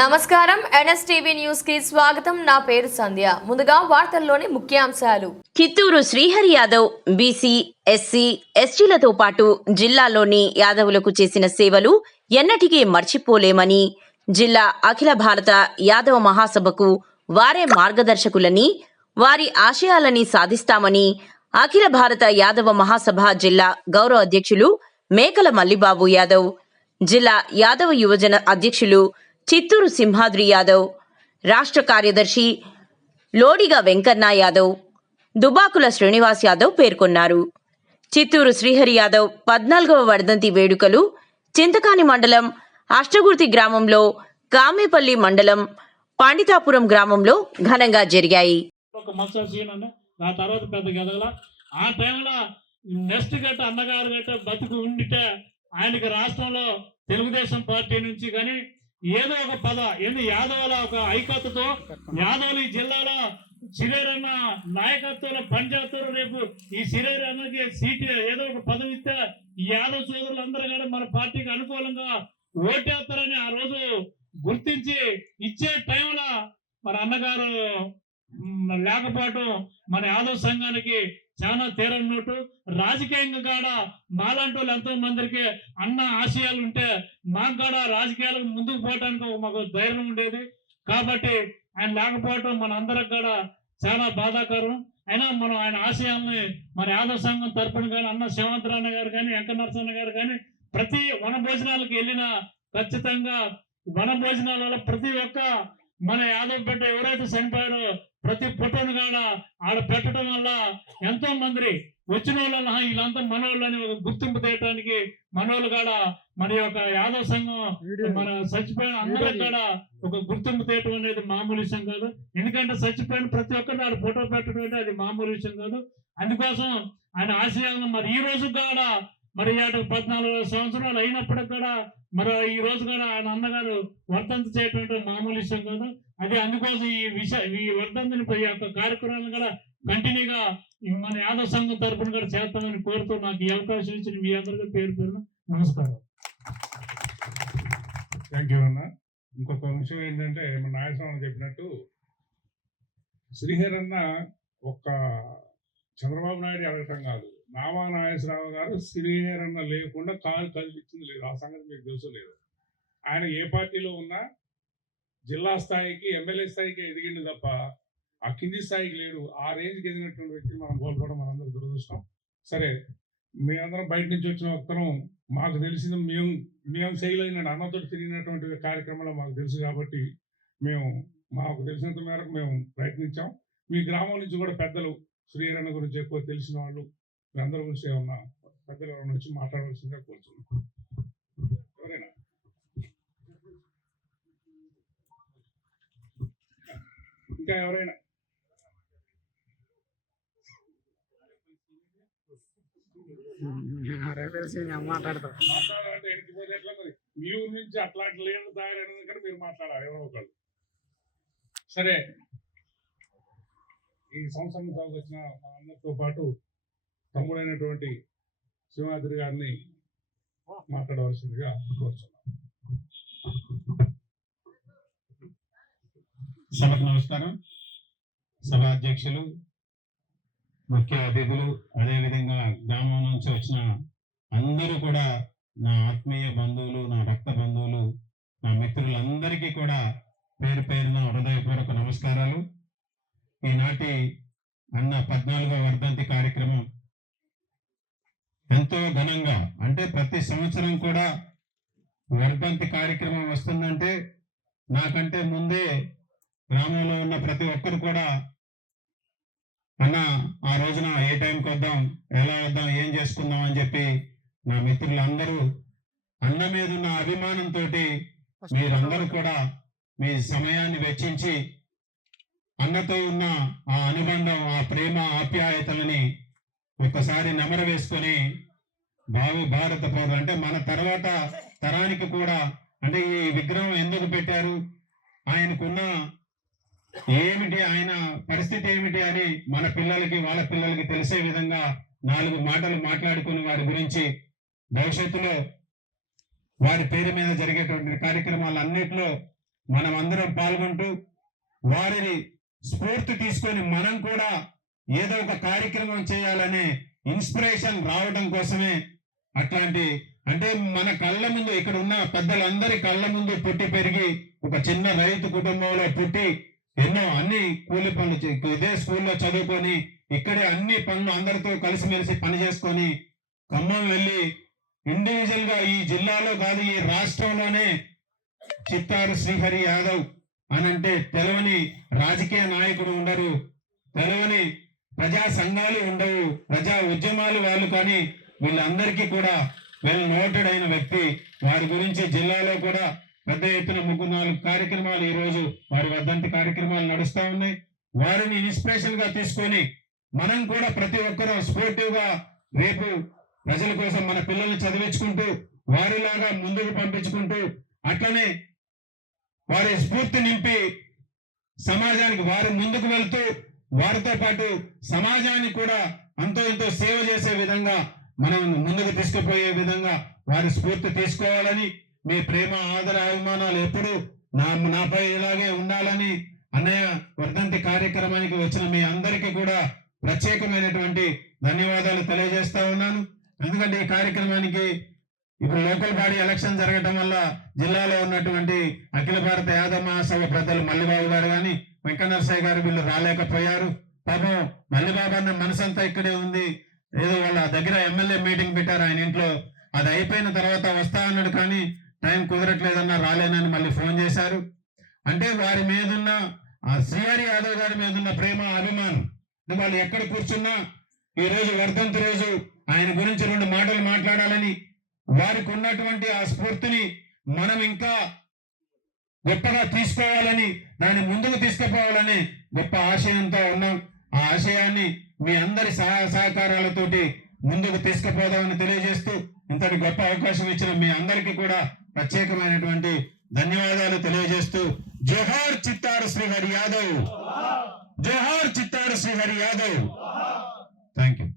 నమస్కారం NSTV news కి స్వాగతం. నా పేరు సంధ్య. ముందుగా వార్తల్లోని ముఖ్యాంశాలు. చిత్తూరు శ్రీహరి యాదవ్ బీసీ, ఎస్సీ, ఎస్టీలతో పాటు జిల్లాలోని యాదవులకు చేసిన సేవలు ఎన్నటికీ మర్చిపోలేమని, జిల్లా అఖిల భారత యాదవ మహాసభకు వారే మార్గదర్శకులని, వారి ఆశయాలని సాధిస్తామని అఖిల భారత యాదవ మహాసభ జిల్లా గౌరవ అధ్యక్షులు మేకల మల్లిబాబు యాదవ్, జిల్లా యాదవ యువజన అధ్యక్షులు చిత్తూరు సింహాద్రి యాదవ్, రాష్ట్ర కార్యదర్శి లోడిగా వెంకన్న యాదవ్, దుబాకుల శ్రీనివాస్ యాదవ్ పేర్కొన్నారు. చిత్తూరు శ్రీహరి యాదవ్ 14వ వర్ధంతి వేడుకలు చింతకాని మండలం అష్టగుర్తి గ్రామంలో, కామేపల్లి మండలం పాండితాపురం గ్రామంలో ఘనంగా జరిగాయి. ఆ తర్వాత పెద్దగా ఎదగల. ఆ టైంలో నెక్స్ట్ గట్ట అన్నగారు గట్ట బతుకు ఉండితే ఆయనకి రాష్ట్రంలో తెలుగుదేశం పార్టీ నుంచి కానీ ఏదో ఒక యాదవుల ఒక ఐక్యతతో యాదవులు ఈ జిల్లాలో సిరేరన్న నాయకత్వంలో పనిచేస్తారు. రేపు ఈ సిరేరన్నకి సీటు ఏదో ఒక పదవి ఇస్తే ఈ యాదవ్ సోదరులందరూ కూడా మన పార్టీకి అనుకూలంగా ఓటేస్తారని ఆ రోజు గుర్తించి ఇచ్చే టైంలో మన అన్నగారు లేకపోవటం మన యాదవ్ సంఘానికి చాలా తీరన్నట్టు. రాజకీయంగా కూడా మాలాంటి వాళ్ళు ఎంతో మందికి అన్న ఆశయాలు ఉంటే మాకు కూడా రాజకీయాలకు ముందుకు పోవడానికి మాకు ధైర్యం ఉండేది. కాబట్టి ఆయన లేకపోవటం మన అందరికి కూడా చాలా బాధాకరం. అయినా మనం ఆయన ఆశయాల్ని మన యాదవ్ సంఘం తరపున కానీ అన్న శివంతరాన్న గారు కానీ వెంకట నరసన్న గారు కానీ ప్రతి వన భోజనాలకు వెళ్ళిన ఖచ్చితంగా వన భోజనాల వల్ల ప్రతి ఒక్క మన యాదవ్ బిడ్డ ఎవరైతే చనిపోయారో ప్రతి ఫోటోను కూడా ఆడ పెట్టడం వల్ల ఎంతో మంది వచ్చిన వాళ్ళ వీళ్ళంతా మనోళ్ళని ఒక గుర్తింపు తీయటానికి మనోళ్ళు కూడా మన యొక్క యాదవ్ సంఘం మన చచ్చిపోయిన అందరికి కూడా ఒక గుర్తింపు తీయటం అనేది మామూలు విషయం కాదు. ఎందుకంటే చచ్చిపోయిన ప్రతి ఒక్కరిని ఆడ ఫోటో పెట్టడం అంటే అది మామూలు విషయం కాదు. అందుకోసం ఆయన ఆశయాలను మరి ఈ రోజు కూడా మరి 14 సంవత్సరాలు అయినప్పటికి కూడా మరి ఈ రోజు కూడా ఆయన అన్నగారు వర్ధంతి చేయటం మామూలు విషయం కాదు. అది అందుకోసం ఈ వర్ధంతిని ఈ యొక్క కార్యక్రమాలను కూడా కంటిన్యూగా మన యాదవ్ సంఘం తరపున కూడా చేస్తామని కోరుతూ నాకు ఈ అవకాశం ఇచ్చిన మీ అందరికీ పేరు పేరున నమస్కారం. థ్యాంక్ యూ అన్న. ఇంకొక విషయం ఏంటంటే మన నాగేశ్వరరావు చెప్పినట్టు శ్రీహరి అన్న ఒక్క చంద్రబాబు నాయుడు అడగటం కాదు, నామా నాగేశ్వరరావు గారు శ్రీహరి అన్న లేకుండా కాలు కదిలిచ్చింది లేదు. ఆ సంగతి మీకు తెలుసు లేదు. ఆయన ఏ పార్టీలో ఉన్నా జిల్లా స్థాయికి ఎమ్మెల్యే స్థాయికి ఎదిగిండు తప్ప ఆ కింది స్థాయికి లేడు. ఆ రేంజ్కి ఎదిగినటువంటి వ్యక్తిని మనం కోల్పోవడం మనందరూ దురదృష్టం. సరే, మేమందరం బయట నుంచి వచ్చిన ఒక్కరం మాకు తెలిసింది మేము చేయలేని అన్నతో తిరిగినటువంటి కార్యక్రమంలో మాకు తెలుసు కాబట్టి మాకు తెలిసినంత మేరకు మేము ప్రయత్నించాం. మీ గ్రామం నుంచి కూడా పెద్దలు శ్రీహరణ గురించి ఎక్కువ తెలిసిన వాళ్ళు మీ అందరి గురించి ఏమన్నా పెద్దలు ఎవరైనా వచ్చి మాట్లాడవలసిందిగా కోరుతున్నాం. ఎవరైనా ఇంకా ఎవరైనా మాట్లాడాలంటే ఎన్నిపోతే ఎట్లా మరి మీ ఊరి నుంచి అట్లాంటి లేని తయారైన కానీ మీరు మాట్లాడాలి ఎవరో ఒకళ్ళు. సరే, ఈ సంవత్సరం వచ్చిన అందరితో పాటు తమ్ముడైనటువంటి సింహాద్రి గారిని మాట్లాడవలసిందిగా కోరుతున్నాం. సభకు నమస్కారం. సభ అధ్యక్షులు, ముఖ్య అతిథులు, అదేవిధంగా గ్రామం నుంచి వచ్చిన అందరూ కూడా నా ఆత్మీయ బంధువులు, నా రక్త బంధువులు, నా మిత్రులందరికీ కూడా పేరు పేరున హృదయపూర్వక నమస్కారాలు. ఈనాటి అన్న 14వ వర్ధంతి కార్యక్రమం ఎంతో ఘనంగా, అంటే ప్రతి సంవత్సరం కూడా వర్ధంతి కార్యక్రమం వస్తుందంటే నాకంటే ముందే గ్రామంలో ఉన్న ప్రతి ఒక్కరు కూడా అన్న ఆ రోజున ఏ టైంకి వద్దాం, ఎలా వద్దాం, ఏం చేసుకుందాం అని చెప్పి నా మిత్రులందరూ అన్న మీద ఉన్న అభిమానంతో మీరందరూ కూడా మీ సమయాన్ని వెచ్చించి అన్నతో ఉన్న ఆ అనుబంధం, ఆ ప్రేమ, ఆప్యాయతలని ఒక్కసారి నెమరు వేసుకొని భారత పౌరులు అంటే మన తర్వాత తరానికి కూడా, అంటే ఈ విగ్రహం ఎందుకు పెట్టారు, ఆయనకున్న ఏమిటి, ఆయన పరిస్థితి ఏమిటి అని మన పిల్లలకి వాళ్ళ పిల్లలకి తెలిసే విధంగా 4 మాటలు మాట్లాడుకుని వారి గురించి భవిష్యత్తులో వారి పేరు మీద జరిగేటువంటి కార్యక్రమాలన్నింటిలో మనం అందరం పాల్గొంటూ వారిని స్ఫూర్తి తీసుకొని మనం కూడా ఏదో ఒక కార్యక్రమం చేయాలనే ఇన్స్పిరేషన్ రావడం కోసమే అట్లాంటి అంటే మన కళ్ళ ముందు ఇక్కడ ఉన్న పెద్దలందరి కళ్ళ ముందు పుట్టి పెరిగి ఒక చిన్న రైతు కుటుంబంలో పుట్టి ఎన్నో అన్ని కూలి పనులు ఇదే స్కూల్లో చదువుకొని ఇక్కడే అన్ని పనులు అందరితో కలిసిమెలిసి పని చేసుకొని ఖమ్మం వెళ్ళి ఇండివిజువల్ గా ఈ జిల్లాలో కాదు ఈ రాష్ట్రంలోనే చిత్తారు శ్రీహరి యాదవ్ అనంటే తెలవని రాజకీయ నాయకుడు ఉండరు, తెలవని ప్రజా సంఘాలు ఉండవు, ప్రజా ఉద్యమాలు వాళ్ళు, కానీ వీళ్ళందరికీ కూడా వెల్ నోటెడ్ అయిన వ్యక్తి. వారి గురించి జిల్లాలో కూడా పెద్ద ఎత్తున 3-4 కార్యక్రమాలు ఈ రోజు వారి వర్ధంతి కార్యక్రమాలు నడుస్తా ఉన్నాయి. వారిని ఇన్స్పిరేషన్ గా తీసుకొని మనం కూడా ప్రతి ఒక్కరూ స్పోర్టివ్ గా రేపు ప్రజల కోసం మన పిల్లల్ని చదివించుకుంటూ వారిలాగా ముందుకు పంపించుకుంటూ అట్లనే వారి స్ఫూర్తి నింపి సమాజానికి వారి ముందుకు వెళ్తూ వారితో పాటు సమాజానికి కూడా అంతో ఎంతో సేవ చేసే విధంగా మనం ముందుకు తీసుకుపోయే విధంగా వారి స్ఫూర్తి తీసుకోవాలని, మీ ప్రేమ ఆదర అభిమానాలు ఎప్పుడు నాపై ఇలాగే ఉండాలని అన్నయ్య వర్ధంతి కార్యక్రమానికి వచ్చిన మీ అందరికీ కూడా ప్రత్యేకమైనటువంటి ధన్యవాదాలు తెలియజేస్తా ఉన్నాను. ఎందుకంటే ఈ కార్యక్రమానికి ఇప్పుడు లోకల్ బాడీ ఎలక్షన్ జరగటం వల్ల జిల్లాలో ఉన్నటువంటి అఖిల భారత యాదవ మహాసభ పెద్దలు మల్లిబాబు గారు కానీ వెంకటనరసయ్య గారు వీళ్ళు రాలేకపోయారు. పాపం మల్లిబాబు అన్న మనసంతా ఇక్కడే ఉంది. ఏదో వాళ్ళ దగ్గర ఎమ్మెల్యే మీటింగ్ పెట్టారు ఆయన ఇంట్లో, అది అయిపోయిన తర్వాత వస్తా అన్నాడు కానీ టైం కుదరట్లేదన్నా రాలేనని మళ్ళీ ఫోన్ చేశారు. అంటే వారి మీదున్న ఆ శ్రీహరి యాదవ్ గారి మీదున్న ప్రేమ అభిమానం, వాళ్ళు ఎక్కడ కూర్చున్నా ఈ రోజు వర్ధంతి రోజు ఆయన గురించి 2 మాటలు మాట్లాడాలని, వారికి ఉన్నటువంటి ఆ స్ఫూర్తిని మనం ఇంకా గొప్పగా తీసుకోవాలని, దాన్ని ముందుకు తీసుకుపోవాలని గొప్ప ఆశయంతో ఉన్నాం. ఆ ఆశయాన్ని మీ అందరి సహాయ సహకారాలతోటి ముందుకు తీసుకుపోదామని తెలియజేస్తూ ఇంతటి గొప్ప అవకాశం ఇచ్చిన మీ అందరికీ కూడా ప్రత్యేకమైనటువంటి ధన్యవాదాలు తెలియజేస్తూ జోహార్ చిత్తారు శ్రీహరి యాదవ్, జోహార్ చిత్తారు శ్రీహరి యాదవ్. Thank you.